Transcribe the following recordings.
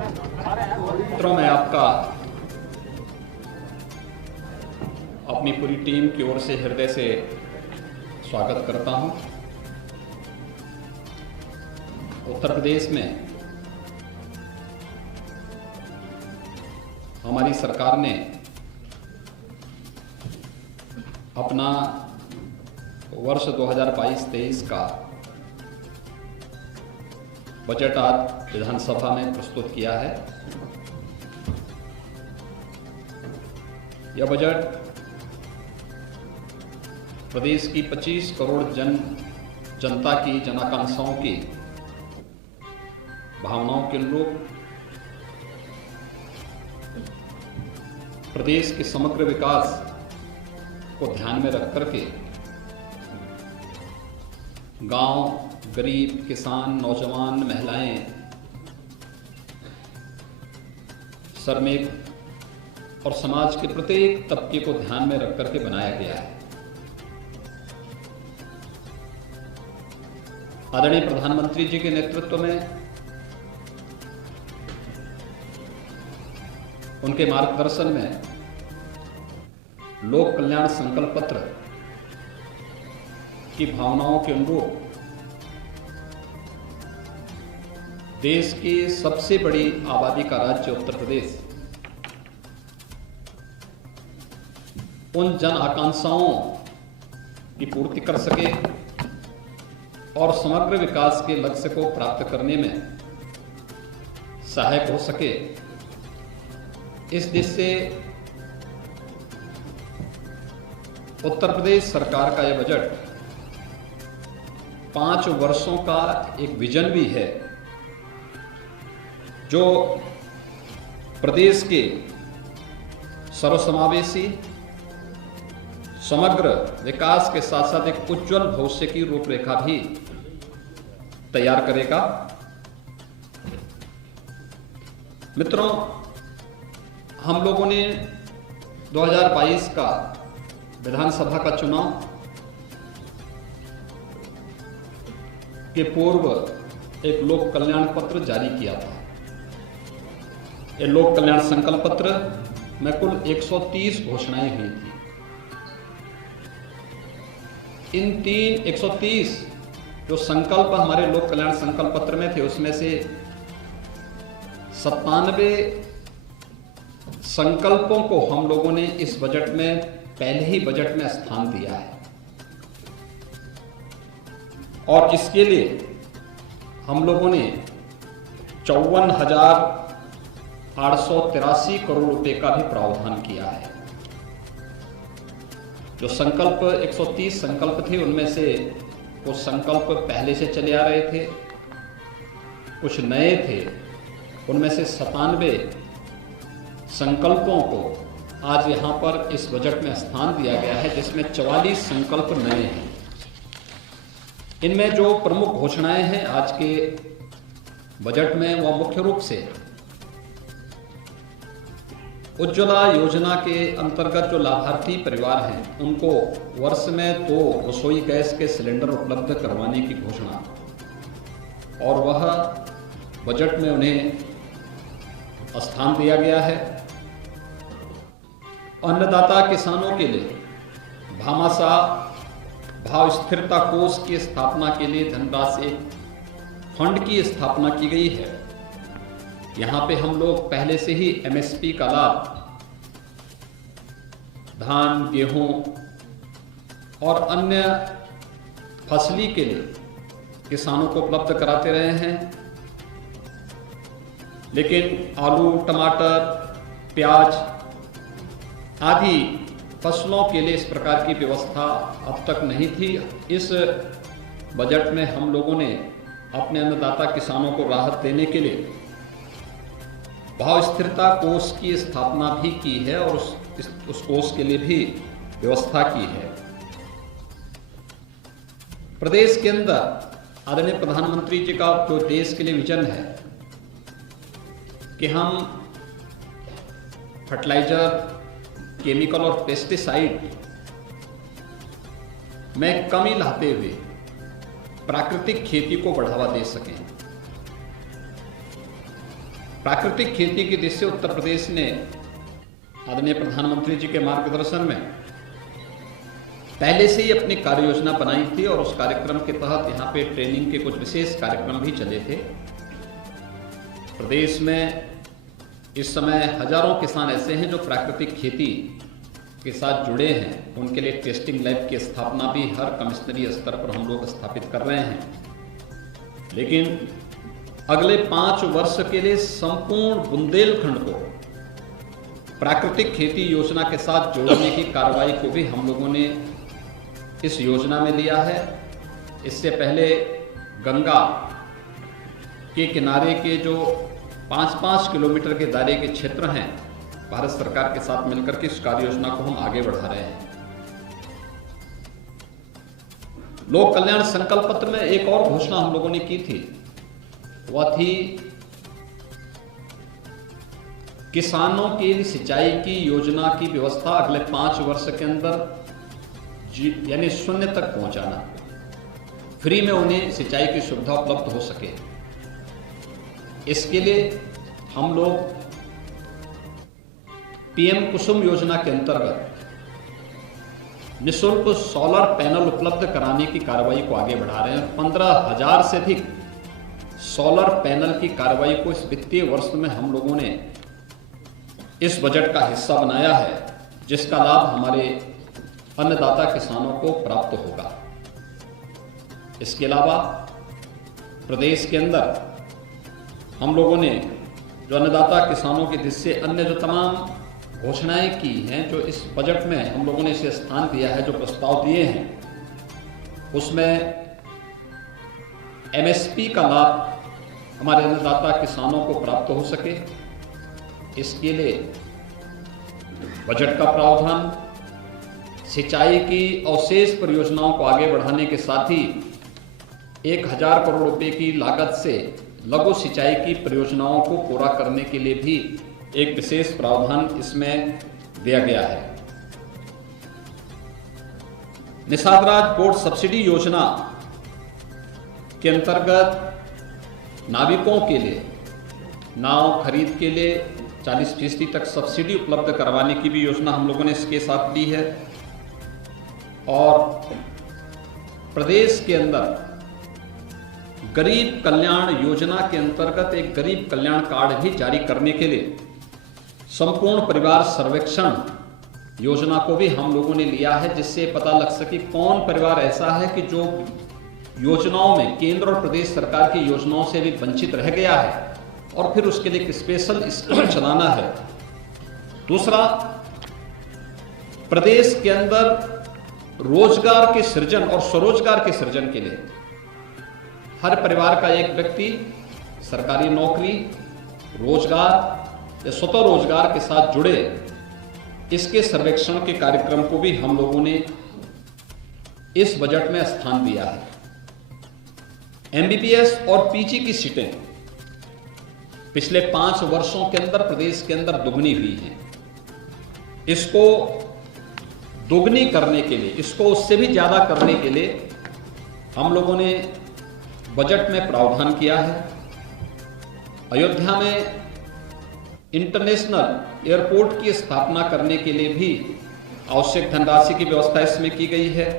मित्रों, मैं आपका अपनी पूरी टीम की ओर से हृदय से स्वागत करता हूं। उत्तर प्रदेश में हमारी सरकार ने अपना वर्ष 2022-23 का बजट आज विधानसभा में प्रस्तुत किया है। यह बजट प्रदेश की 25 करोड़ जनता की जनाकांक्षाओं की भावनाओं के अनुरूप प्रदेश के समग्र विकास को ध्यान में रख करके गांव, गरीब, किसान, नौजवान, महिलाएं, श्रमिक और समाज के प्रत्येक तबके को ध्यान में रख करके बनाया गया है। आदरणीय प्रधानमंत्री जी के नेतृत्व में, उनके मार्गदर्शन में लोक कल्याण संकल्प पत्र की भावनाओं के अनुरूप देश की सबसे बड़ी आबादी का राज्य उत्तर प्रदेश उन जन आकांक्षाओं की पूर्ति कर सके और समग्र विकास के लक्ष्य को प्राप्त करने में सहायक हो सके, इस दिशा से उत्तर प्रदेश सरकार का यह बजट 5 वर्षों का एक विजन भी है, जो प्रदेश के सर्वसमावेशी समग्र विकास के साथ साथ एक उज्जवल भविष्य की रूपरेखा भी तैयार करेगा। मित्रों, हम लोगों ने 2022 का विधानसभा का चुनाव के पूर्व एक लोक कल्याण पत्र जारी किया था। यह लोक कल्याण संकल्प पत्र में कुल 130 घोषणाएं हुई थी। इन 130 जो संकल्प हमारे लोक कल्याण संकल्प पत्र में थे, उसमें से 97 संकल्पों को हम लोगों ने इस बजट में, पहले ही बजट में स्थान दिया है और इसके लिए हम लोगों ने 54,883 करोड़ रुपए का भी प्रावधान किया है। जो संकल्प 130 संकल्प थे, उनमें से कुछ संकल्प पहले से चले आ रहे थे, कुछ नए थे। उनमें से 97 संकल्पों को आज यहाँ पर इस बजट में स्थान दिया गया है, जिसमें 44 संकल्प नए हैं। इनमें जो प्रमुख घोषणाएं हैं आज के बजट में, वह मुख्य रूप से उज्ज्वला योजना के अंतर्गत जो लाभार्थी परिवार हैं, उनको वर्ष में 2 रसोई गैस के सिलेंडर उपलब्ध करवाने की घोषणा, और वह बजट में उन्हें स्थान दिया गया है। अन्नदाता किसानों के लिए भामाशाह भाव स्थिरता कोष की स्थापना के लिए धनराशि फंड की स्थापना की गई है। यहाँ पे हम लोग पहले से ही एमएसपी का लाभ धान, गेहूं और अन्य फसली के लिए किसानों को उपलब्ध कराते रहे हैं, लेकिन आलू, टमाटर, प्याज आदि फसलों के लिए इस प्रकार की व्यवस्था अब तक नहीं थी। इस बजट में हम लोगों ने अपने अन्नदाता किसानों को राहत देने के लिए भाव स्थिरता कोष की स्थापना भी की है और उस कोष के लिए भी व्यवस्था की है। प्रदेश के अंदर आदरणीय प्रधानमंत्री जी का जो देश के लिए विजन है कि हम फर्टिलाइजर, केमिकल और पेस्टिसाइड में कमी लाते हुए प्राकृतिक खेती को बढ़ावा दे सकें। प्राकृतिक खेती की दिशा उत्तर प्रदेश ने आदरणीय प्रधानमंत्री जी के मार्गदर्शन में पहले से ही अपनी कार्य योजना बनाई थी और उस कार्यक्रम के तहत यहाँ पे ट्रेनिंग के कुछ विशेष कार्यक्रम भी चले थे। प्रदेश में इस समय हजारों किसान ऐसे हैं जो प्राकृतिक खेती के साथ जुड़े हैं। उनके लिए टेस्टिंग लैब की स्थापना भी हर कमिश्नरी स्तर पर हम लोग स्थापित कर रहे हैं। लेकिन अगले 5 वर्ष के लिए संपूर्ण बुंदेलखंड को प्राकृतिक खेती योजना के साथ जोड़ने की कार्रवाई को भी हम लोगों ने इस योजना में लिया है। इससे पहले गंगा के किनारे के जो 5-5 किलोमीटर के दायरे के क्षेत्र हैं, भारत सरकार के साथ मिलकर के इस कार्य योजना को हम आगे बढ़ा रहे हैं। लोक कल्याण संकल्प पत्र में एक और घोषणा हम लोगों ने की थी, वह थी किसानों के लिए सिंचाई की योजना की व्यवस्था अगले 5 वर्ष के अंदर यानी 0 तक पहुंचाना, फ्री में उन्हें सिंचाई की सुविधा उपलब्ध हो सके। इसके लिए हम लोग पीएम कुसुम योजना के अंतर्गत निःशुल्क सोलर पैनल उपलब्ध कराने की कार्रवाई को आगे बढ़ा रहे हैं। 15,000 से अधिक सोलर पैनल की कार्रवाई को इस वित्तीय वर्ष में हम लोगों ने इस बजट का हिस्सा बनाया है, जिसका लाभ हमारे अन्नदाता किसानों को प्राप्त होगा। इसके अलावा प्रदेश के अंदर हम लोगों ने जो अन्नदाता किसानों की दृष्टि से अन्य जो तमाम घोषणाएं की हैं, जो इस बजट में हम लोगों ने इसे स्थान दिया है, जो प्रस्ताव दिए हैं, उसमें एमएसपी का लाभ हमारे अन्नदाता किसानों को प्राप्त हो सके, इसके लिए बजट का प्रावधान सिंचाई की अवशेष परियोजनाओं को आगे बढ़ाने के साथ ही 1000 करोड़ रुपए की लागत से लघु सिंचाई की परियोजनाओं को पूरा करने के लिए भी एक विशेष प्रावधान इसमें दिया गया है। निषाद राज बोट सब्सिडी योजना के अंतर्गत नाविकों के लिए नाव खरीद के लिए 40% तक सब्सिडी उपलब्ध करवाने की भी योजना हम लोगों ने इसके साथ ली है। और प्रदेश के अंदर गरीब कल्याण योजना के अंतर्गत एक गरीब कल्याण कार्ड भी जारी करने के लिए संपूर्ण परिवार सर्वेक्षण योजना को भी हम लोगों ने लिया है, जिससे पता लग सके कौन परिवार ऐसा है कि जो योजनाओं में केंद्र और प्रदेश सरकार की योजनाओं से भी वंचित रह गया है और फिर उसके लिए एक स्पेशल स्कीम चलाना है। दूसरा, प्रदेश के अंदर रोजगार के सृजन और स्वरोजगार के सृजन के लिए हर परिवार का एक व्यक्ति सरकारी नौकरी, रोजगार या स्वतः रोजगार के साथ जुड़े, इसके सर्वेक्षण के कार्यक्रम को भी हम लोगों ने इस बजट में स्थान दिया है। एमबीबीएस और पीजी की सीटें पिछले 5 वर्षों के अंदर प्रदेश के अंदर दुगनी हुई हैं। इसको दोगुनी करने के लिए, इसको उससे भी ज्यादा करने के लिए हम लोगों ने बजट में प्रावधान किया है। अयोध्या में इंटरनेशनल एयरपोर्ट की स्थापना करने के लिए भी आवश्यक धनराशि की व्यवस्था इसमें की गई है।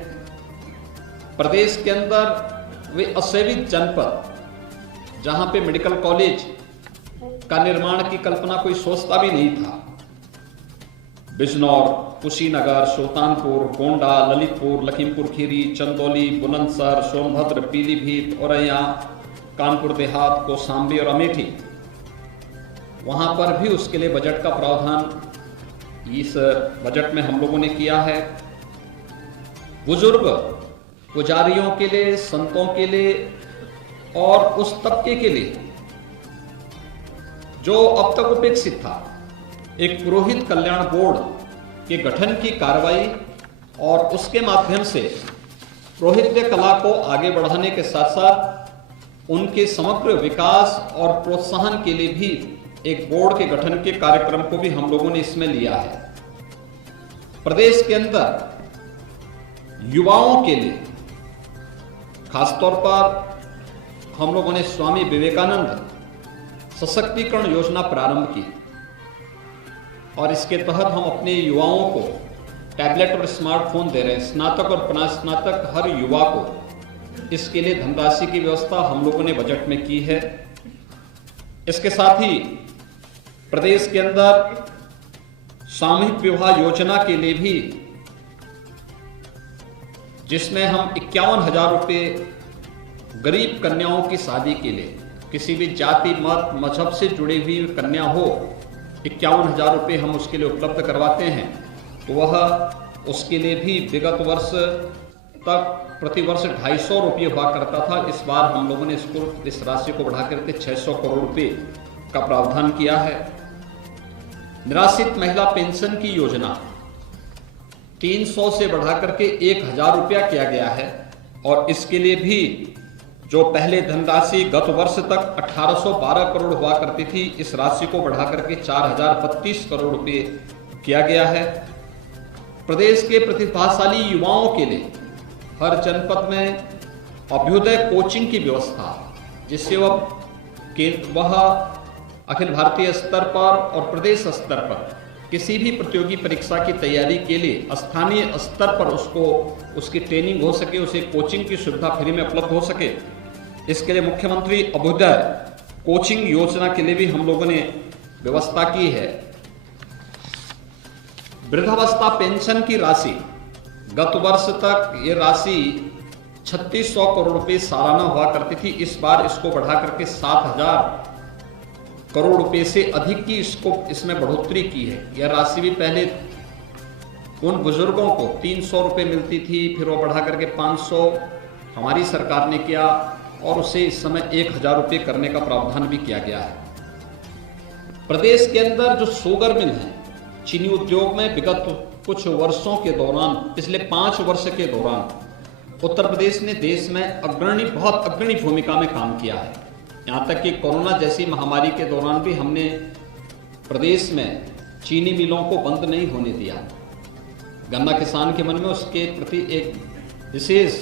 प्रदेश के अंदर वे असेवित जनपद जहां पे मेडिकल कॉलेज का निर्माण की कल्पना कोई सोचता भी नहीं था, बिजनौर, कुशीनगर, सुल्तानपुर, गोंडा, ललितपुर, लखीमपुर खीरी, चंदौली, बुलंदशहर, सोनभद्र, पीलीभीत, औरैया, कानपुर देहात, कौशाम्बी और अमेठी, वहां पर भी उसके लिए बजट का प्रावधान इस बजट में हम लोगों ने किया है। बुजुर्ग, पुजारियों के लिए, संतों के लिए और उस तबके के लिए जो अब तक उपेक्षित था, एक पुरोहित कल्याण बोर्ड के गठन की कार्रवाई और उसके माध्यम से पुरोहित्य कला को आगे बढ़ाने के साथ साथ उनके समग्र विकास और प्रोत्साहन के लिए भी एक बोर्ड के गठन के कार्यक्रम को भी हम लोगों ने इसमें लिया है। प्रदेश के अंदर युवाओं के लिए खासतौर पर हम लोगों ने स्वामी विवेकानंद सशक्तिकरण योजना प्रारंभ की और इसके तहत हम अपने युवाओं को टैबलेट और स्मार्टफोन दे रहे हैं। स्नातक और स्नातक हर युवा को इसके लिए धनराशि की व्यवस्था हम लोगों ने बजट में की है। इसके साथ ही प्रदेश के अंदर सामूहिक विवाह योजना के लिए भी, जिसमें हम 51,000 रुपये गरीब कन्याओं की शादी के लिए, किसी भी जाति मत मजहब से जुड़ी हुई कन्या हो, 51,000 रुपये हम उसके लिए उपलब्ध करवाते हैं। तो वह उसके लिए भी विगत वर्ष तक प्रतिवर्ष 250 रुपये हुआ करता था। इस बार हम लोगों ने इस राशि को बढ़ा करके 600 करोड़ रुपये का प्रावधान किया है। निराश्रित महिला पेंशन की योजना 300 से बढ़ा करके 1,000 रुपया किया गया है और इसके लिए भी जो पहले धनराशि गत वर्ष तक 1812 करोड़ हुआ करती थी, इस राशि को बढ़ा करके 4,032 करोड़ रुपये किया गया है। प्रदेश के प्रतिभाशाली युवाओं के लिए हर जनपद में अभ्युदय कोचिंग की व्यवस्था, जिससे वह अखिल भारतीय स्तर पर और प्रदेश स्तर पर किसी भी प्रतियोगी परीक्षा की तैयारी के लिए स्थानीय स्तर पर उसकी ट्रेनिंग हो सके, उसे कोचिंग की सुविधा फ्री में उपलब्ध हो सके। इसके लिए मुख्यमंत्री अभ्युदय कोचिंग योजना के लिए भी हम लोगों ने व्यवस्था की है। वृद्धावस्था पेंशन की राशि, गत वर्ष तक ये राशि 3600 करोड़ रुपए सालाना हुआ करती थी। इस बार इसको बढ़ा करके 7,000 करोड़ रुपए से अधिक की इसमें बढ़ोतरी की है। यह राशि भी पहले उन बुजुर्गों को 300 रुपए मिलती थी, फिर वो बढ़ा करके 500 हमारी सरकार ने किया और उसे इस समय 1,000 रुपये करने का प्रावधान भी किया गया है। प्रदेश के अंदर जो शुगर मिल है, चीनी उद्योग में विगत कुछ वर्षों के दौरान, पिछले 5 वर्ष के दौरान उत्तर प्रदेश ने देश में बहुत अग्रणी भूमिका में काम किया है। यहाँ तक कि कोरोना जैसी महामारी के दौरान भी हमने प्रदेश में चीनी मिलों को बंद नहीं होने दिया। गन्ना किसान के मन में उसके प्रति एक विशेष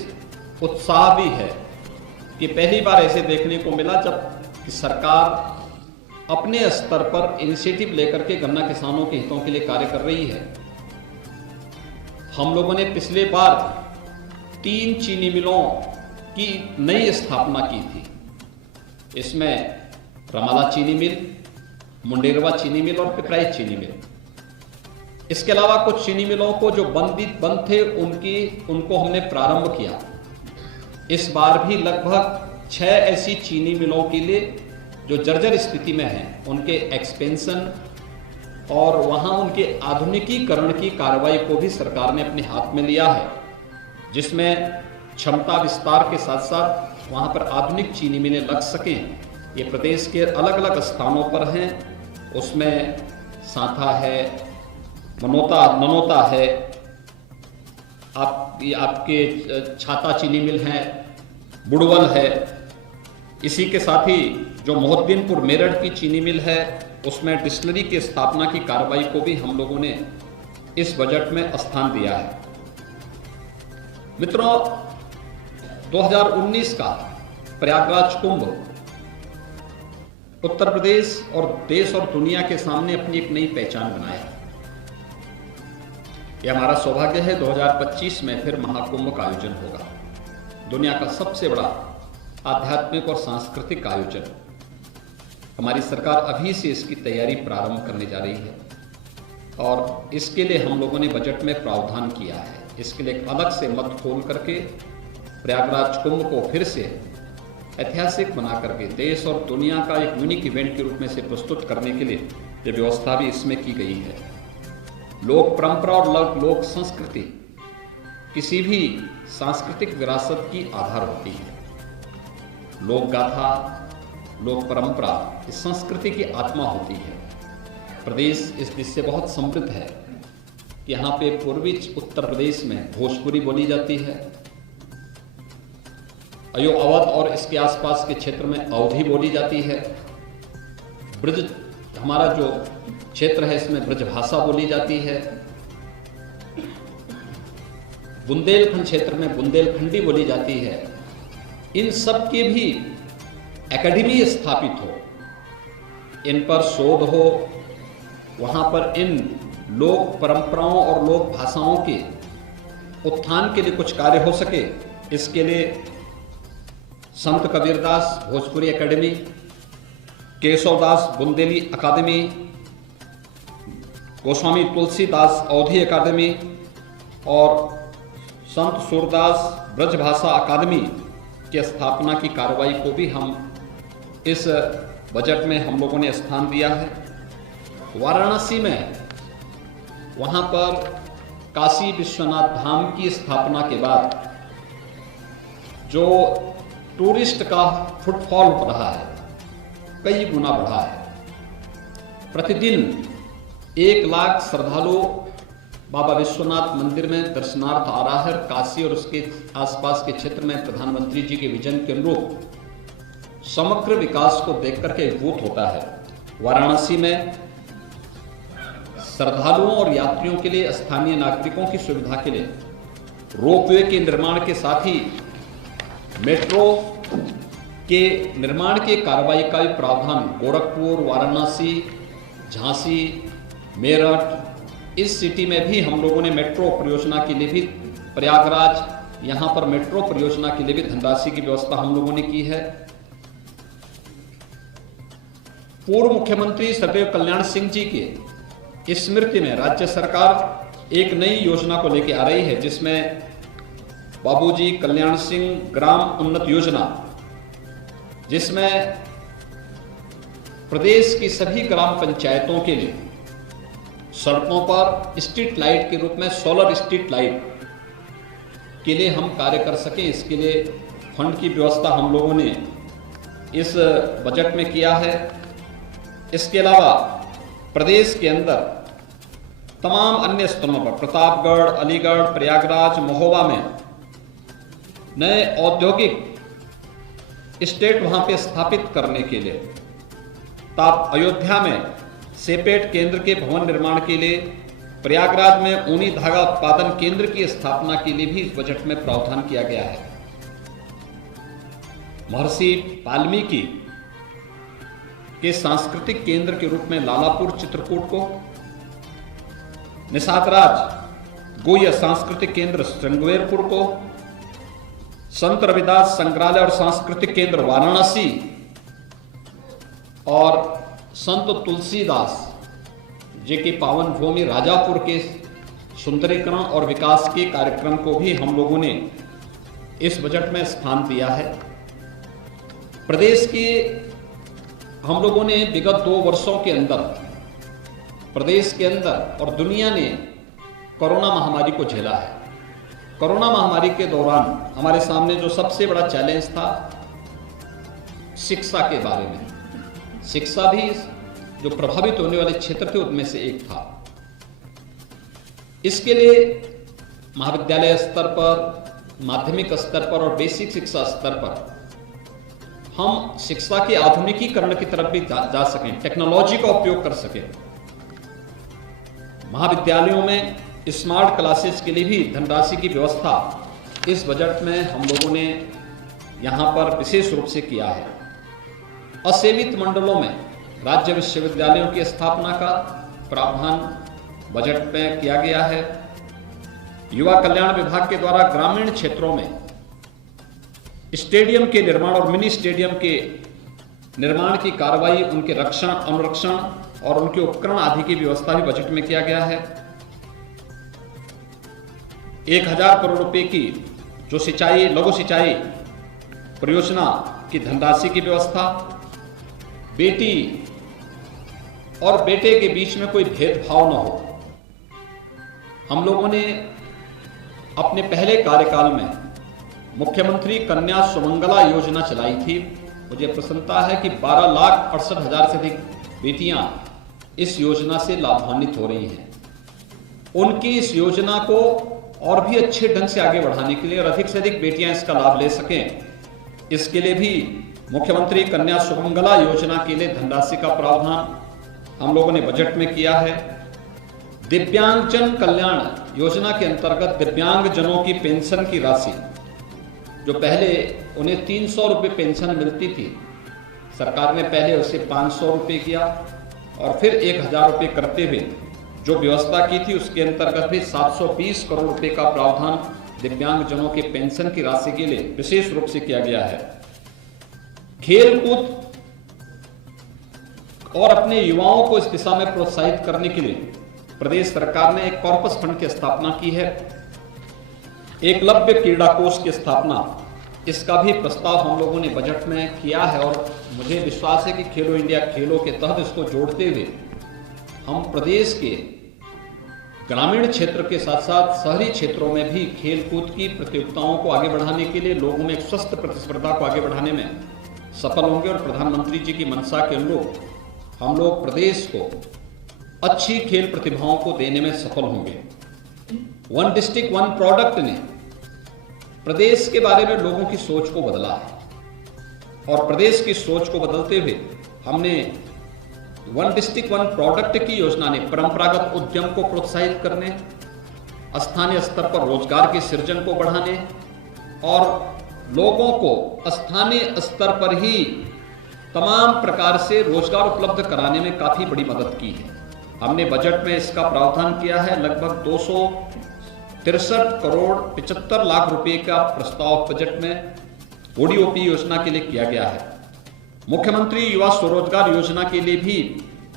उत्साह भी है कि पहली बार ऐसे देखने को मिला जब सरकार अपने स्तर पर इनिशिएटिव लेकर के गन्ना किसानों के हितों के लिए कार्य कर रही है। हम लोगों ने पिछले बार 3 चीनी मिलों की नई स्थापना की थी। इसमें रमाला चीनी मिल, मुंडेरवा चीनी मिल और पिपराइच चीनी मिल। इसके अलावा कुछ चीनी मिलों को जो बंद थे उनको हमने प्रारंभ किया। इस बार भी लगभग 6 ऐसी चीनी मिलों के लिए जो जर्जर स्थिति में हैं, उनके एक्सपेंशन और वहां उनके आधुनिकीकरण की कार्रवाई को भी सरकार ने अपने हाथ में लिया है, जिसमें क्षमता विस्तार के साथ साथ वहां पर आधुनिक चीनी मिलें लग सकें। ये प्रदेश के अलग अलग स्थानों पर हैं। उसमें सांथा है, ननौता है, आपके छाता चीनी मिल है, बुड़वल है। इसी के साथ ही जो मोहद्दीनपुर मेरठ की चीनी मिल है, उसमें डिस्टिलरी की स्थापना की कार्रवाई को भी हम लोगों ने इस बजट में स्थान दिया है। मित्रों, 2019 का प्रयागराज कुंभ उत्तर प्रदेश और देश और दुनिया के सामने अपनी एक नई पहचान बनाया। यह हमारा सौभाग्य है 2025 में फिर महाकुंभ का आयोजन होगा। दुनिया का सबसे बड़ा आध्यात्मिक और सांस्कृतिक आयोजन। हमारी सरकार अभी से इसकी तैयारी प्रारंभ करने जा रही है और इसके लिए हम लोगों ने बजट में प्रावधान किया है। इसके लिए अलग से मत खोल करके प्रयागराज कुंभ को फिर से ऐतिहासिक बना करके देश और दुनिया का एक यूनिक इवेंट के रूप में से प्रस्तुत करने के लिए ये व्यवस्था भी इसमें की गई है। लोक परंपरा और लोक संस्कृति किसी भी सांस्कृतिक विरासत की आधार होती है। लोक गाथा, लोक परंपरा इस संस्कृति की आत्मा होती है। प्रदेश इस दिश से बहुत समृद्ध है कि यहाँ पे पूर्वी उत्तर प्रदेश में भोजपुरी बोली जाती है, अवध और इसके आसपास के क्षेत्र में अवधी बोली जाती है। ब्रज हमारा जो क्षेत्र है इसमें ब्रज भाषा बोली जाती है। बुंदेलखंड क्षेत्र में बुंदेलखंडी बोली जाती है। इन सब के भी एकेडमी स्थापित हो इन पर शोध हो, वहाँ पर इन लोक परंपराओं और लोक भाषाओं के उत्थान के लिए कुछ कार्य हो सके, इसके लिए संत कबीरदास भोजपुरी एकेडमी, केशवदास बुंदेली अकादमी, गोस्वामी तुलसीदास अवधी अकादमी और संत सूरदास ब्रजभाषा अकादमी की स्थापना की कार्रवाई को भी हम इस बजट में हम लोगों ने स्थान दिया है। वाराणसी में वहाँ पर काशी विश्वनाथ धाम की स्थापना के बाद जो टूरिस्ट का फुटफॉल रहा है, कई गुना बढ़ा है। प्रतिदिन 1 लाख श्रद्धालु बाबा विश्वनाथ मंदिर में दर्शनार्थ आ रहा है। काशी और उसके आसपास के क्षेत्र में प्रधानमंत्री जी के विजन के अनुरूप समग्र विकास को देख करके अभिभूत होता है। वाराणसी में श्रद्धालुओं और यात्रियों के लिए, स्थानीय नागरिकों की सुविधा के लिए रोपवे के निर्माण के साथ ही मेट्रो के निर्माण की कार्रवाई का भी प्रावधान गोरखपुर, वाराणसी, झांसी, मेरठ, इस सिटी में भी हम लोगों ने मेट्रो परियोजना के लिए भी, प्रयागराज, यहाँ पर मेट्रो परियोजना के लिए भी धनराशि की व्यवस्था हम लोगों ने की है। पूर्व मुख्यमंत्री सदैव कल्याण सिंह जी के स्मृति में राज्य सरकार एक नई योजना को लेकर आ रही है, जिसमें बाबूजी कल्याण सिंह ग्राम उन्नत योजना, जिसमें प्रदेश की सभी ग्राम पंचायतों के लिए सड़कों पर स्ट्रीट लाइट के रूप में सोलर स्ट्रीट लाइट के लिए हम कार्य कर सकें, इसके लिए फंड की व्यवस्था हम लोगों ने इस बजट में किया है। इसके अलावा प्रदेश के अंदर तमाम अन्य स्थानों पर प्रतापगढ़, अलीगढ़, प्रयागराज, महोबा में नए औद्योगिक स्टेट वहां पे स्थापित करने के लिए, अयोध्या में सेपेट केंद्र के भवन निर्माण के लिए, प्रयागराज में ऊनी धागा उत्पादन केंद्र की स्थापना के लिए भी इस बजट में प्रावधान किया गया है। महर्षि वाल्मीकि के सांस्कृतिक केंद्र के रूप में लालापुर चित्रकूट को, निषादराज गोया सांस्कृतिक केंद्र श्रृंगवेरपुर को, संत रविदास संग्रहालय और सांस्कृतिक केंद्र वाराणसी और संत तुलसीदास जी की पावन भूमि राजापुर के सुंदरीकरण और विकास के कार्यक्रम को भी हम लोगों ने इस बजट में स्थान दिया है। प्रदेश के हम लोगों ने विगत 2 वर्षों के अंदर प्रदेश के अंदर और दुनिया ने कोरोना महामारी को झेला है। कोरोना महामारी के दौरान हमारे सामने जो सबसे बड़ा चैलेंज था, शिक्षा के बारे में, शिक्षा भी जो प्रभावित होने वाले क्षेत्र थे उनमें से एक था। इसके लिए महाविद्यालय स्तर पर, माध्यमिक स्तर पर और बेसिक शिक्षा स्तर पर हम शिक्षा के आधुनिकीकरण की तरफ भी जा सकें, टेक्नोलॉजी का उपयोग कर सकें। महाविद्यालयों में स्मार्ट क्लासेस के लिए भी धनराशि की व्यवस्था इस बजट में हम लोगों ने यहाँ पर विशेष रूप से किया है। असेवित मंडलों में राज्य विश्वविद्यालयों की स्थापना का प्रावधान बजट में किया गया है। युवा कल्याण विभाग के द्वारा ग्रामीण क्षेत्रों में स्टेडियम के निर्माण और मिनी स्टेडियम के निर्माण की कार्रवाई, उनके रक्षण, अनुरक्षण और उनके उपकरण आदि की व्यवस्था भी बजट में किया गया है। 1000 करोड़ रुपए की जो सिंचाई, लघु सिंचाई परियोजना की धनराशि की व्यवस्था, बेटी और बेटे के बीच में कोई भेदभाव न हो। हम लोगों ने अपने पहले कार्यकाल में मुख्यमंत्री कन्या सुमंगला योजना चलाई थी। मुझे प्रसन्नता है कि 12,68,000 से अधिक बेटियां इस योजना से लाभान्वित हो रही हैं। उनकी इस योजना को और भी अच्छे ढंग से आगे बढ़ाने के लिए और अधिक से अधिक बेटियां इसका लाभ ले सकें, इसके लिए भी मुख्यमंत्री कन्या सुमंगला योजना के लिए धनराशि का प्रावधान हम लोगों ने बजट में किया है। दिव्यांगजन कल्याण योजना के अंतर्गत दिव्यांगजनों की पेंशन की राशि, जो पहले उन्हें 300 रुपये पेंशन मिलती थी, सरकार ने पहले उसे 500 रुपये किया और फिर 1000 रुपये करते हुए जो व्यवस्था की थी उसके अंतर्गत भी 720 करोड़ रुपए का प्रावधान दिव्यांगजनों के पेंशन की राशि के लिए विशेष रूप से किया गया है। खेलकूद और अपने युवाओं को इस दिशा में प्रोत्साहित करने के लिए प्रदेश सरकार ने एक कॉर्पस फंड की स्थापना की है। एकलव्य क्रीड़ा कोष की स्थापना, इसका भी प्रस्ताव हम लोगों ने बजट में किया है और मुझे विश्वास है कि खेलो इंडिया खेलों के तहत इसको जोड़ते हुए हम प्रदेश के ग्रामीण क्षेत्र के साथ साथ शहरी क्षेत्रों में भी खेलकूद की प्रतियोगिताओं को आगे बढ़ाने के लिए लोगों में एक स्वस्थ प्रतिस्पर्धा को आगे बढ़ाने में सफल होंगे और प्रधानमंत्री जी की मंशा के अनुरूप हम लोग प्रदेश को अच्छी खेल प्रतिभाओं को देने में सफल होंगे। वन डिस्ट्रिक्ट वन प्रोडक्ट ने प्रदेश के बारे में लोगों की सोच को बदला है और प्रदेश की सोच को बदलते हुए हमने वन डिस्ट्रिक्ट वन प्रोडक्ट की योजना ने परंपरागत उद्यम को प्रोत्साहित करने, स्थानीय स्तर पर रोजगार के सृजन को बढ़ाने और लोगों को स्थानीय स्तर पर ही तमाम प्रकार से रोजगार उपलब्ध कराने में काफी बड़ी मदद की है। हमने बजट में इसका प्रावधान किया है। लगभग 263 करोड़ 75 लाख रुपए का प्रस्ताव बजट में ओडीओपी योजना के लिए किया गया है। मुख्यमंत्री युवा स्वरोजगार योजना के लिए भी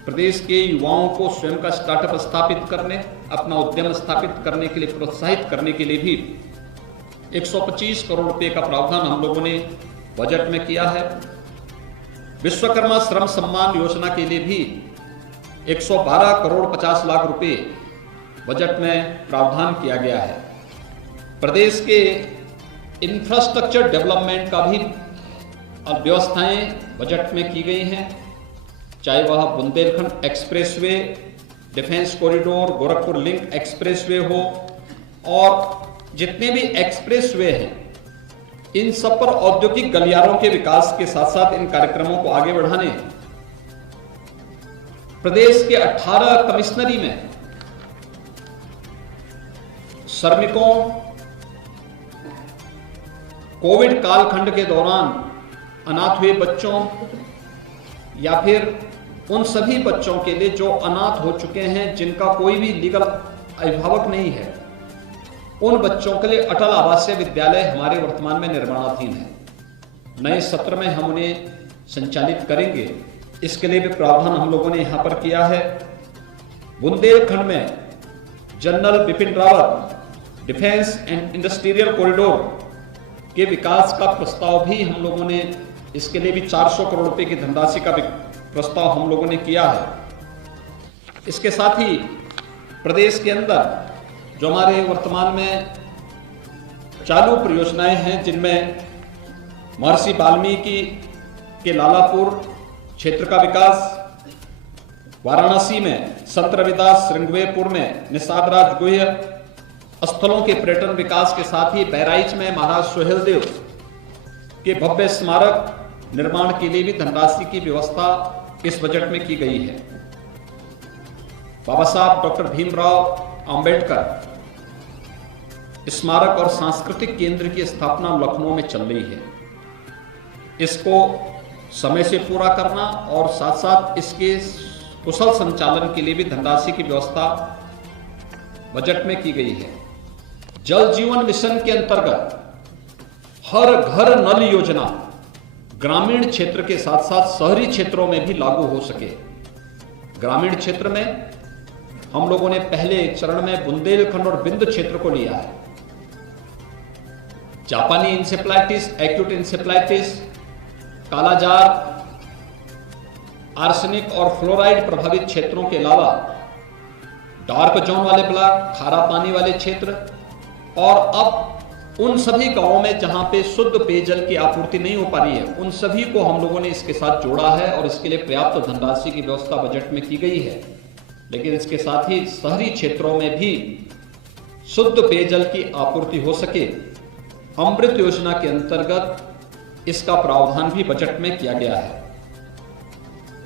प्रदेश के युवाओं को स्वयं का स्टार्टअप स्थापित करने, अपना उद्यम स्थापित करने के लिए प्रोत्साहित करने के लिए भी 125 करोड़ रुपए का प्रावधान हम लोगों ने बजट में किया है। विश्वकर्मा श्रम सम्मान योजना के लिए भी 112 करोड़ 50 लाख रुपए बजट में प्रावधान किया गया है। प्रदेश के इंफ्रास्ट्रक्चर डेवलपमेंट का भी व्यवस्थाएं बजट में की गई हैं, चाहे वह Bundelkhand expressway, defence corridor, Gorakhpur link expressway हो और जितने भी एक्सप्रेसवे हैं इन सब पर औद्योगिक गलियारों के विकास के साथ साथ इन कार्यक्रमों को आगे बढ़ाने प्रदेश के 18 कमिश्नरी में श्रमिकों, कोविड कालखंड के दौरान अनाथ हुए बच्चों या फिर उन सभी बच्चों के लिए जो अनाथ हो चुके हैं, जिनका कोई भी लीगल अभिभावक नहीं है, उन बच्चों के लिए अटल आवासीय विद्यालय हमारे वर्तमान में निर्माणाधीन है। नए सत्र में हम उन्हें संचालित करेंगे, इसके लिए भी प्रावधान हम लोगों ने यहां पर किया है। बुंदेलखंड में general Bipin Rawat defence and industrial corridor के विकास का प्रस्ताव भी हम लोगों ने, इसके लिए भी 400 करोड़ रुपए की धनराशि का प्रस्ताव हम लोगों ने किया है। इसके साथ ही प्रदेश के अंदर जो हमारे वर्तमान में चालू परियोजनाएं हैं, जिनमें महर्षि वाल्मीकि के लालापुर क्षेत्र का विकास, वाराणसी में संत रविदास, श्रृंगवेरपुर में निषाद राज गुह्य स्थलों के पर्यटन विकास के साथ ही बहराइच में महाराज सोहेलदेव के भव्य स्मारक निर्माण के लिए भी धनराशि की व्यवस्था इस बजट में की गई है। बाबा साहब डॉक्टर भीमराव अंबेडकर स्मारक और सांस्कृतिक केंद्र की स्थापना लखनऊ में चल रही है। इसको समय से पूरा करना और साथ साथ इसके कुशल संचालन के लिए भी धनराशि की व्यवस्था बजट में की गई है। जल जीवन मिशन के अंतर्गत हर घर नल योजना ग्रामीण क्षेत्र के साथ साथ शहरी क्षेत्रों में भी लागू हो सके। ग्रामीण क्षेत्र में हम लोगों ने पहले चरण में बुंदेलखंड और बिंद क्षेत्र को लिया है। जापानी इंसेफ्लाइटिस, एक्यूट इंसेफ्लाइटिस, कालाजार, आर्सेनिक और फ्लोराइड प्रभावित क्षेत्रों के अलावा डार्क जोन वाले ब्लॉक, खारा पानी वाले क्षेत्र और अब उन सभी गांवों में जहां पे शुद्ध पेयजल की आपूर्ति नहीं हो पा रही है, उन सभी को हम लोगों ने इसके साथ जोड़ा है और इसके लिए पर्याप्त धनराशि की व्यवस्था बजट में की गई है। लेकिन इसके साथ ही शहरी क्षेत्रों में भी शुद्ध पेयजल की आपूर्ति हो सके, अमृत योजना के अंतर्गत इसका प्रावधान भी बजट में किया गया है।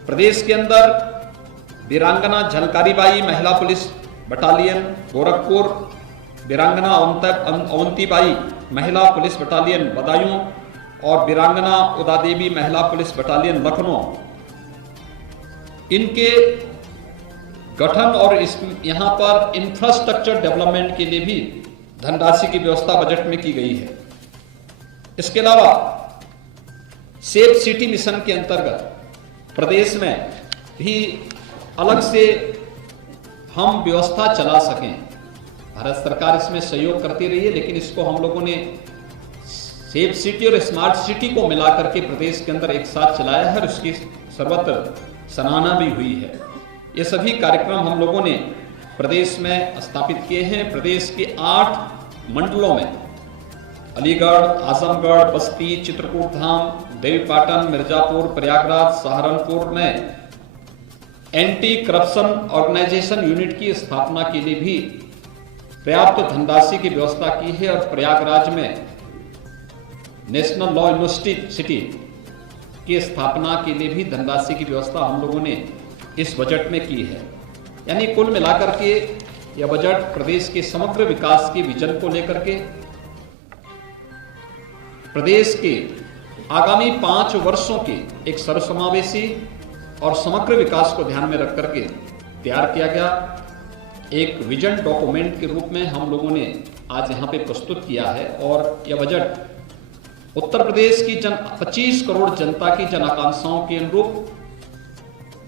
प्रदेश के अंदर वीरांगना झलकारीबाई महिला पुलिस बटालियन गोरखपुर, वीरांगना अवंतीबाई महिला पुलिस बटालियन बदायूं और वीरांगना उदा देवी महिला पुलिस बटालियन लखनऊ, इनके गठन और यहाँ पर इंफ्रास्ट्रक्चर डेवलपमेंट के लिए भी धनराशि की व्यवस्था बजट में की गई है। इसके अलावा सेफ सिटी मिशन के अंतर्गत प्रदेश में भी अलग से हम व्यवस्था चला सकें। भारत सरकार इसमें सहयोग करती रही है, लेकिन इसको हम लोगों ने सेफ सिटी और स्मार्ट सिटी को मिलाकर के प्रदेश के अंदर एक साथ चलाया है और उसकी सर्वत्र सराहना भी हुई है। ये सभी कार्यक्रम हम लोगों ने प्रदेश में स्थापित किए हैं। प्रदेश के 8 मंडलों में अलीगढ़, आजमगढ़, बस्ती, चित्रकूट धाम, देवीपाटन, मिर्जापुर, प्रयागराज, सहारनपुर में एंटी करप्शन ऑर्गेनाइजेशन यूनिट की स्थापना के लिए भी पर्याप्त धनराशि की व्यवस्था की है और प्रयागराज में नेशनल लॉ यूनिवर्सिटी की स्थापना के लिए भी धनराशि की व्यवस्था हम लोगों ने इस बजट में की है। यानी कुल मिलाकर के यह बजट प्रदेश के समग्र विकास के विजन को लेकर के प्रदेश के आगामी 5 वर्षों के एक सर्वसमावेशी और समग्र विकास को ध्यान में रख करके तैयार किया गया एक विजन डॉक्यूमेंट के रूप में हम लोगों ने आज यहाँ पे प्रस्तुत किया है। और यह बजट उत्तर प्रदेश की 25 करोड़ जनता की जन आकांक्षाओं के अनुरूप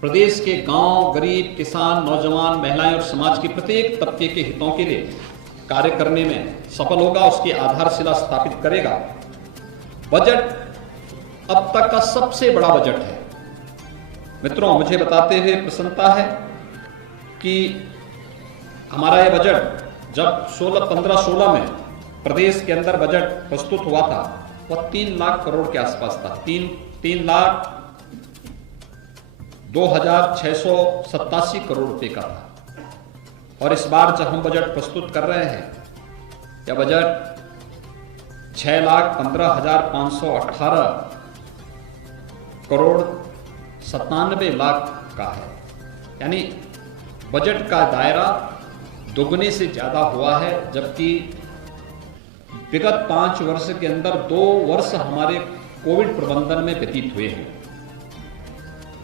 प्रदेश के गांव, गरीब, किसान, नौजवान, महिलाएं और समाज के प्रत्येक तबके के हितों के लिए कार्य करने में सफल होगा, उसकी आधारशिला स्थापित करेगा। बजट अब तक का सबसे बड़ा बजट है। मित्रों, मुझे बताते हुए प्रसन्नता है कि हमारा यह बजट जब 15-16 में प्रदेश के अंदर बजट प्रस्तुत हुआ था वह 3 लाख करोड़ के आसपास था। 3,02,687 करोड़ रुपए का था। और इस बार जब हम बजट प्रस्तुत कर रहे हैं, यह बजट 6,15,518 करोड़ 97 लाख का है। यानी बजट का दायरा दोगुने से ज्यादा हुआ है, जबकि विगत 5 वर्ष के अंदर 2 वर्ष हमारे कोविड प्रबंधन में व्यतीत हुए हैं।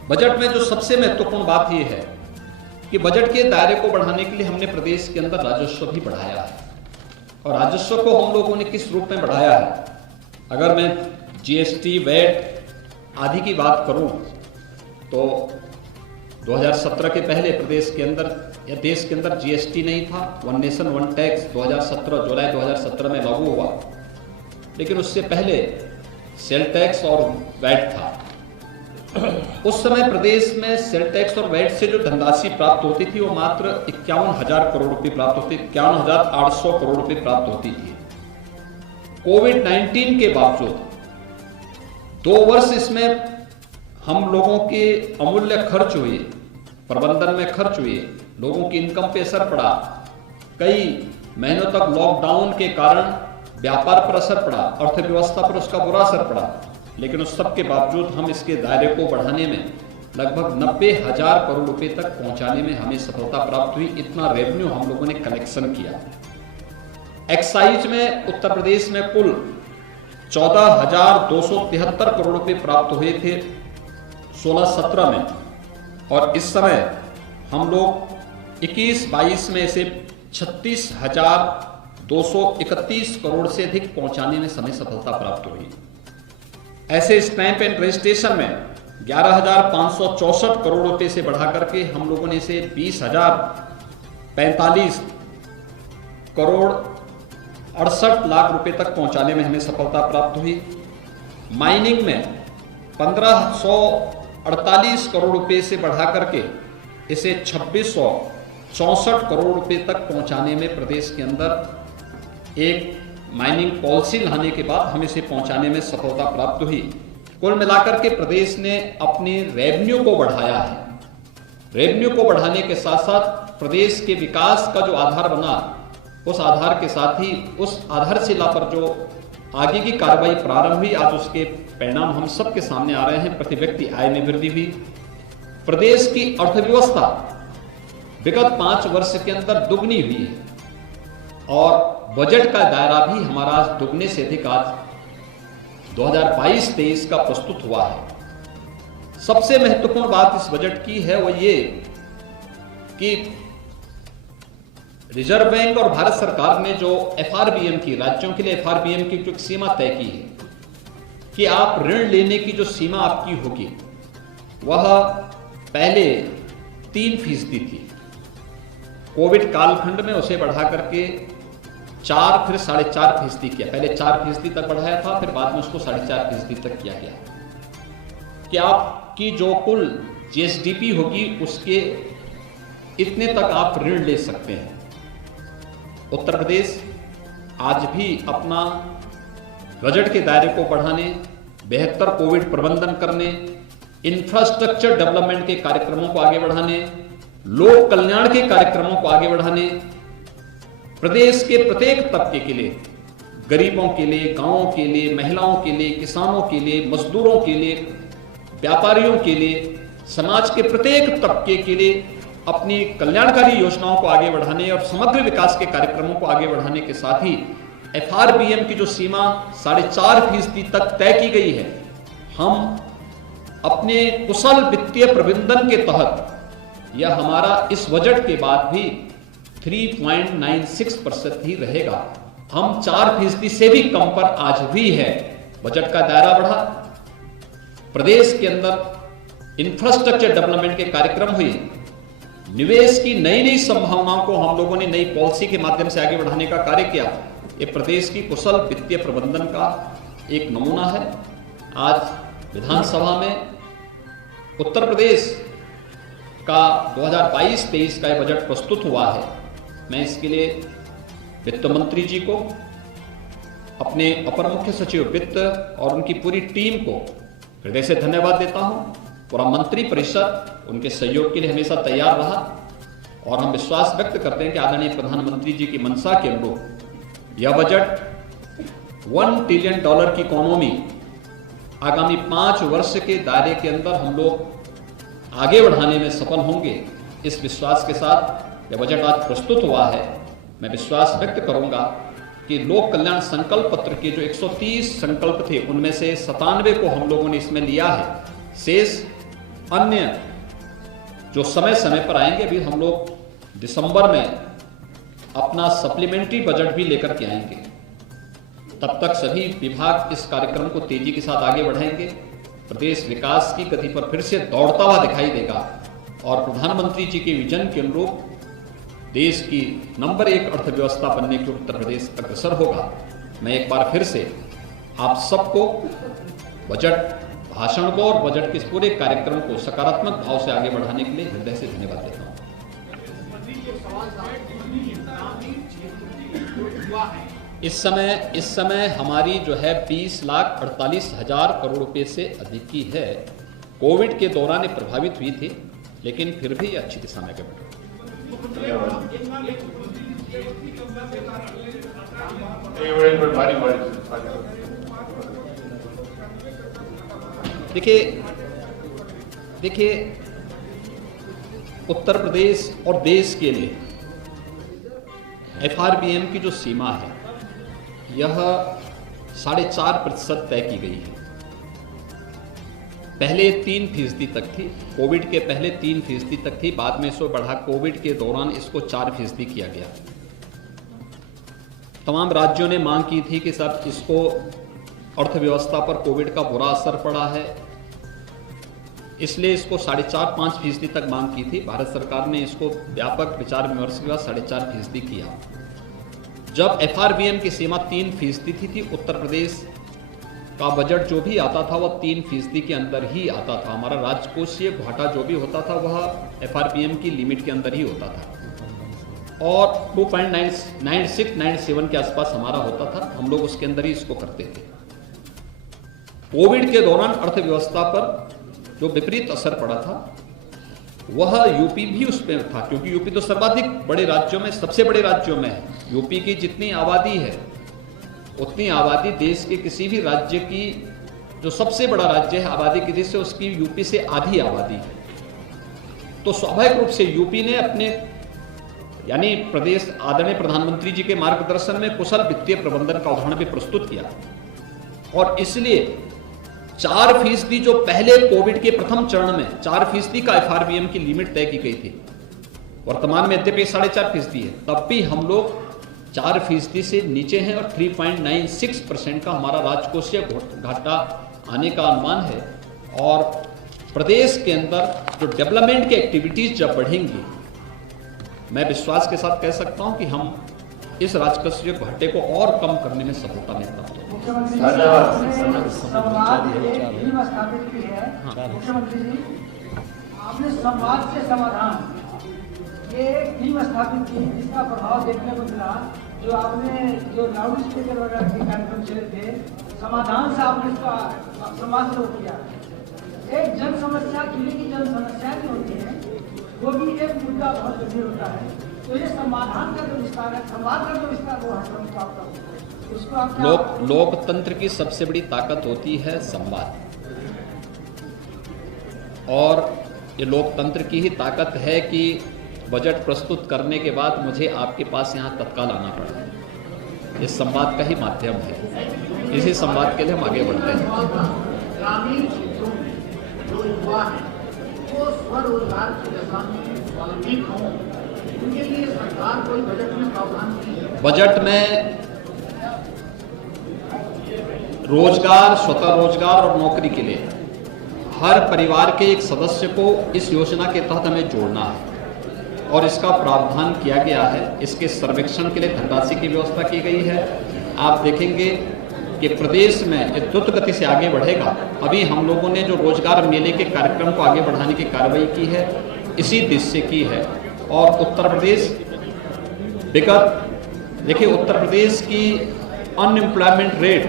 बजट में जो सबसे महत्वपूर्ण बात यह है कि बजट के दायरे को बढ़ाने के लिए हमने प्रदेश के अंदर राजस्व भी बढ़ाया है। और राजस्व को हम लोगों ने किस रूप में बढ़ाया है? अगर मैं जीएसटी, वैट आदि की बात करूं तो 2017 के पहले प्रदेश के अंदर या देश के अंदर जीएसटी नहीं था। वन नेशन वन टैक्स 2017 जुलाई 2017 में लागू हुआ, लेकिन उससे पहले सेल टैक्स और वैट था। उस समय प्रदेश में सेल टैक्स और वैट से जो धनराशि प्राप्त होती थी वो मात्र 51,000 करोड़ रुपए प्राप्त होती, 51,800 करोड़ रुपए प्राप्त होती थी। कोविड-19 के बावजूद 2 वर्ष इसमें हम लोगों के अमूल्य खर्च हुए, प्रबंधन में खर्च हुए, लोगों की इनकम पे असर पड़ा, कई महीनों तक लॉकडाउन के कारण व्यापार पर असर पड़ा, अर्थव्यवस्था पर उसका बुरा असर पड़ा, लेकिन उस सब के बावजूद हम इसके दायरे को बढ़ाने में लगभग 90,000 करोड़ रुपए तक पहुंचाने में हमें सफलता प्राप्त हुई। इतना रेवेन्यू हम लोगों ने कलेक्शन किया। एक्साइज में उत्तर प्रदेश में कुल 14,273 करोड़ रुपए प्राप्त हुए थे 16-17 में, और इस समय हम लोग 21-22 में इसे 36,231 करोड़ से अधिक पहुंचाने में हमें सफलता प्राप्त हुई। ऐसे स्टैंप एंड रजिस्ट्रेशन में 11,564 करोड़ रुपए से बढ़ा करके हम लोगों ने इसे 20,045 करोड़ 68 लाख रुपए तक पहुंचाने में हमें सफलता प्राप्त हुई। माइनिंग में 1,548 करोड़ रुपए से बढ़ा करके इसे 2,664 करोड़ रुपए तक पहुंचाने में प्रदेश के अंदर एक माइनिंग पॉलिसी लाने के बाद हमें इसे पहुंचाने में सफलता प्राप्त हुई। कुल मिलाकर के प्रदेश ने अपने रेवेन्यू को बढ़ाया है। रेवेन्यू को बढ़ाने के साथ साथ प्रदेश के विकास का जो आधार बना, उस आधार के साथ ही उस आधारशिला पर जो आगे की कार्रवाई प्रारंभ हुई, आज उसके परिणाम हम सबके सामने आ रहे हैं। प्रति व्यक्ति आय में वृद्धि हुई। प्रदेश की अर्थव्यवस्था विगत 5 वर्ष के अंदर दुगनी हुई है और बजट का दायरा भी हमारा आज दुगने से अधिक आज 2022-23 का प्रस्तुत हुआ है। सबसे महत्वपूर्ण बात इस बजट की है वो ये कि रिजर्व बैंक और भारत सरकार ने जो एफआरबीएम की, राज्यों के लिए एफआरबीएम की जो सीमा तय की है कि आप ऋण लेने की जो सीमा आपकी होगी वह पहले 3% थी। कोविड कालखंड में उसे बढ़ा करके 4 फिर 4.5% किया। पहले 4% तक बढ़ाया था, फिर बाद में उसको 4.5% तक किया गया कि आपकी जो कुल जीएसडीपी होगी उसके इतने तक आप ऋण ले सकते हैं। उत्तर प्रदेश आज भी अपना बजट के दायरे को बढ़ाने, बेहतर कोविड प्रबंधन करने, इंफ्रास्ट्रक्चर डेवलपमेंट के कार्यक्रमों को आगे बढ़ाने, लोक कल्याण के कार्यक्रमों को आगे बढ़ाने, प्रदेश के प्रत्येक तबके के लिए, गरीबों के लिए, गांवों के लिए, महिलाओं के लिए, किसानों के लिए, मजदूरों के लिए, व्यापारियों के लिए, समाज के प्रत्येक तबके के लिए अपनी कल्याणकारी योजनाओं को आगे बढ़ाने और समग्र विकास के कार्यक्रमों को आगे बढ़ाने के साथ ही एफआरबीएम की जो सीमा 4.5% तक तय की गई है, हम अपने कुशल वित्तीय प्रबंधन के तहत यह हमारा इस बजट के बाद भी 3.96% ही रहेगा। हम 4% से भी कम पर आज भी है। बजट का दायरा बढ़ा, प्रदेश के अंदर इंफ्रास्ट्रक्चर डेवलपमेंट के कार्यक्रम हुए, निवेश की नई नई संभावनाओं को हम लोगों ने नई पॉलिसी के माध्यम से आगे बढ़ाने का कार्य किया। ये प्रदेश की कुशल वित्तीय प्रबंधन का एक नमूना है। आज विधानसभा में उत्तर प्रदेश का 2022-23 का बजट प्रस्तुत हुआ है। मैं इसके लिए वित्त मंत्री जी को, अपने अपर मुख्य सचिव वित्त और उनकी पूरी टीम को हृदय से धन्यवाद देता हूं। पूरा मंत्री परिषद उनके सहयोग के लिए हमेशा तैयार रहा और हम विश्वास व्यक्त करते हैं कि आदरणीय प्रधानमंत्री जी की मंशा के अनुरूप यह बजट $1 ट्रिलियन की इकोनॉमी आगामी 5 वर्ष के दायरे के अंदर हम लोग आगे बढ़ाने में सफल होंगे। इस विश्वास के साथ यह बजट आज प्रस्तुत हुआ है। मैं विश्वास व्यक्त करूंगा कि लोक कल्याण संकल्प पत्र के जो 130 संकल्प थे उनमें से 97 को हम लोगों ने इसमें लिया है। शेष अन्य जो समय समय पर आएंगे, अभी हम लोग दिसंबर में अपना सप्लीमेंट्री बजट भी लेकर के आएंगे। तब तक सभी विभाग इस कार्यक्रम को तेजी के साथ आगे बढ़ाएंगे। प्रदेश विकास की गति पर फिर से दौड़ता हुआ दिखाई देगा और प्रधानमंत्री जी के विजन के अनुरूप देश की नंबर 1 अर्थव्यवस्था बनने की उत्तर प्रदेश अग्रसर होगा। मैं एक बार फिर से आप सबको बजट भाषण को और बजट के इस पूरे कार्यक्रम को सकारात्मक भाव से आगे बढ़ाने के लिए हृदय से धन्यवाद देता हूं। इस समय हमारी जो है 20,48,000 करोड़ रुपए से अधिक की है। कोविड के दौरान ये प्रभावित हुई थी, लेकिन फिर भी ये अच्छी दिशा में आगे बढ़ देखिए उत्तर प्रदेश और देश के लिए एफआरबीएम की जो सीमा है यह 4.5% तय की गई है। पहले 3% तक थी, कोविड के पहले 3% तक थी, बाद में इसको बढ़ा कोविड के दौरान इसको 4% किया गया। तमाम राज्यों ने मांग की थी कि साहब इसको अर्थव्यवस्था पर कोविड का बुरा असर पड़ा है, इसलिए इसको 4.5-5% तक मांग की थी। भारत सरकार ने इसको व्यापक विचार विमर्श के बाद 4.5% किया। जब एफआरबीएम की सीमा 3% थी, उत्तर प्रदेश का बजट जो भी आता था वह 3% के अंदर ही आता था। हमारा राजकोषीय घाटा जो भी होता था वह एफआरबीएम की लिमिट के अंदर ही होता था और 2.96-97 के आसपास हमारा होता था। हम लोग उसके अंदर ही इसको करते थे। कोविड के दौरान अर्थव्यवस्था पर जो विपरीत असर पड़ा था वह यूपी भी उसमें था, क्योंकि यूपी तो सर्वाधिक बड़े राज्यों में, सबसे बड़े राज्यों में है। यूपी की जितनी आबादी है उतनी आबादी देश के किसी भी राज्य की, जो सबसे बड़ा राज्य है आबादी की दृष्टि से, उसकी यूपी से आधी आबादी है। तो स्वाभाविक रूप से यूपी ने अपने यानी प्रदेश आदरणीय प्रधानमंत्री जी के मार्गदर्शन में कुशल वित्तीय प्रबंधन का उदाहरण भी प्रस्तुत किया और इसलिए 4% जो पहले कोविड के प्रथम चरण में 4% का FRBM की लिमिट तय की गई थी, वर्तमान में यद्यपि 4.5% है, तब भी हम लोग 4% से नीचे हैं और 3.96% का हमारा राजकोषीय घाटा आने का अनुमान है। और प्रदेश के अंदर जो डेवलपमेंट की एक्टिविटीज जब बढ़ेंगी, मैं विश्वास के साथ कह सकता हूं कि हम इस राजकोषीय घाटे को और कम करने में सफलता में प्राप्त होगी। मुख्यमंत्री जी, आपने संवाद से समाधान ये टीम स्थापित की, जिसका प्रभाव देखने को मिला। जो आपने जो लाउड स्पीकर वगैरह के कार्यक्रम चले थे, समाधान से आपने इसका संवाद शुरू किया। एक जन समस्या, जिले की जन समस्याएं जो होती है, वो भी एक मुद्दा बहुत गंभीर होता है। तो ये समाधान का जो विस्तार है, संवाद का जो विस्तार वो है, उसको आप लोकतंत्र की सबसे बड़ी ताकत होती है संवाद, और ये लोकतंत्र की ही ताकत है कि बजट प्रस्तुत करने के बाद मुझे आपके पास यहाँ तत्काल आना पड़ा। इस संवाद का ही माध्यम है, इसी संवाद के लिए हम आगे बढ़ते हैं। ग्रामीण क्षेत्रों में जो युवा है वो स्वरोजगार की दिशा में स्वावलंबी हों, उनके लिए सरकार कोई बजट में प्रावधान की है? बजट में रोजगार, स्वतः रोजगार और नौकरी के लिए हर परिवार के एक सदस्य को इस योजना के तहत हमें जोड़ना है और इसका प्रावधान किया गया है। इसके सर्वेक्षण के लिए धनराशि की व्यवस्था की गई है। आप देखेंगे कि प्रदेश में द्रुत गति से आगे बढ़ेगा। अभी हम लोगों ने जो रोजगार मेले के कार्यक्रम को आगे बढ़ाने की कार्रवाई की है, इसी दिशा से की है। और उत्तर प्रदेश विगत, देखिए उत्तर प्रदेश की अनएम्प्लॉयमेंट रेट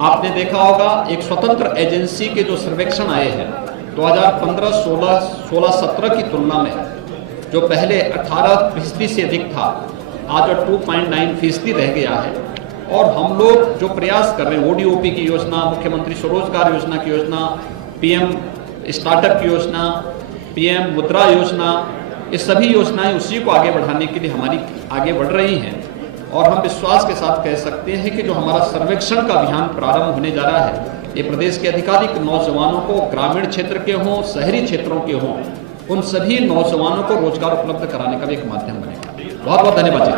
आपने देखा होगा, एक स्वतंत्र एजेंसी के जो सर्वेक्षण आए हैं 2015, 16, 17 की तुलना में, जो पहले 18% से अधिक था, आज 2.9% रह गया है। और हम लोग जो प्रयास कर रहे हैं, ODOP की योजना, मुख्यमंत्री स्वरोजगार योजना की योजना, PM स्टार्टअप की योजना, PM मुद्रा योजना, ये सभी योजनाएं उसी को आगे बढ़ाने के लिए हमारी आगे बढ़ रही हैं। और हम विश्वास के साथ कह सकते हैं कि जो हमारा सर्वेक्षण का अभियान प्रारंभ होने जा रहा है, ये प्रदेश के अधिकाधिक नौजवानों को, ग्रामीण क्षेत्र के हों, शहरी क्षेत्रों के हों, उन सभी नौजवानों को रोजगार उपलब्ध कराने का भी एक माध्यम बनेगा। बहुत बहुत धन्यवाद जी।